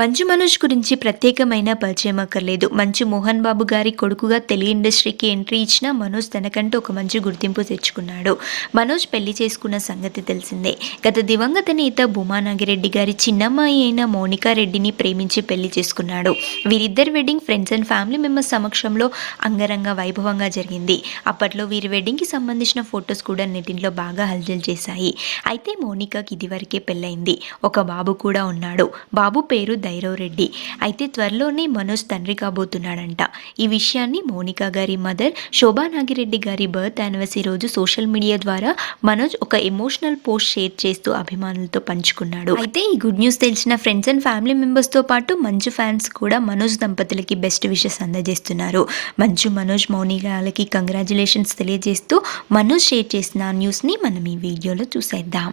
మంచు మనోజ్ గురించి ప్రత్యేకమైన పరిచయం అక్కర్లేదు. మంచు మోహన్ బాబు గారి కొడుకుగా తెలుగు ఇండస్ట్రీకి ఎంట్రీ ఇచ్చిన మనోజ్ తనకంటూ ఒక మంచి గుర్తింపు తెచ్చుకున్నాడు. మనోజ్ పెళ్లి చేసుకున్న సంగతి తెలిసిందే. గత దివంగత నేత భూమా నాగిరెడ్డి గారి చిన్నమ్మాయి అయిన మౌనికా రెడ్డిని ప్రేమించి పెళ్లి చేసుకున్నాడు. వీరిద్దరి wedding friends and family members సమక్షంలో అంగరంగ వైభవంగా జరిగింది. అప్పట్లో వీరి వెడ్డింగ్కి సంబంధించిన ఫొటోస్ కూడా నెట్టింట్లో బాగా హల్చల్ చేశాయి. అయితే మౌనికాకి ఇదివరకే పెళ్ళైంది. ఒక బాబు కూడా ఉన్నాడు. బాబు పేరు ధైరవ్ రెడ్డి. అయితే త్వరలోనే మనోజ్ తండ్రి కాబోతున్నాడంట. ఈ విషయాన్ని మౌనిక గారి మదర్ శోభా నాగిరెడ్డి గారి బర్త్ యానివర్సరీ రోజు సోషల్ మీడియా ద్వారా మనోజ్ ఒక ఎమోషనల్ పోస్ట్ షేర్ చేస్తూ అభిమానులతో పంచుకున్నాడు. అయితే ఈ గుడ్ న్యూస్ తెలిసిన ఫ్రెండ్స్ అండ్ ఫ్యామిలీ మెంబర్స్తో పాటు మంచు ఫ్యాన్స్ కూడా మనోజ్ దంపతులకి బెస్ట్ విషెస్ అందజేస్తున్నారు. మంచు మనోజ్ మౌనికాలకి కంగ్రాచులేషన్స్ తెలియజేస్తూ మనోజ్ షేర్ చేసిన న్యూస్ని మనం ఈ వీడియోలో చూసేద్దాం.